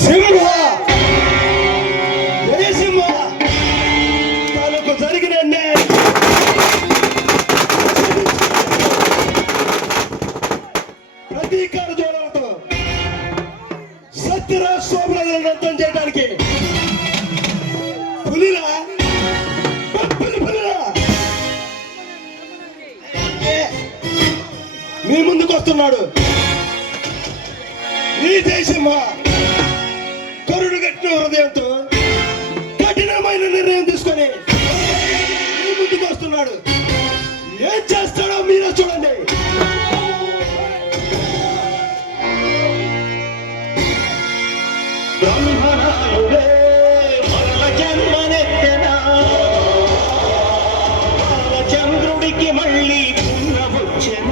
సింహ సింహ తనకు జరిగిన ప్రతీకార జ్వరాలతో సత్యరాజ్ సోమరాజులను అర్థం చేయడానికి పులిలా మీ ముందుకు వస్తున్నాడు. ఈ జయసింహ కరుడు కట్టిన హృదయంతో కఠినమైన నిర్ణయం తీసుకొని మీ ముందుకు వస్తున్నాడు. ఏం చేస్తాడో మీరే చూడండి. బ్రహ్మనాయుడే మరల జన్మనెత్తెనా, చంద్రుడికి మళ్ళీ పునః వచ్చెనా.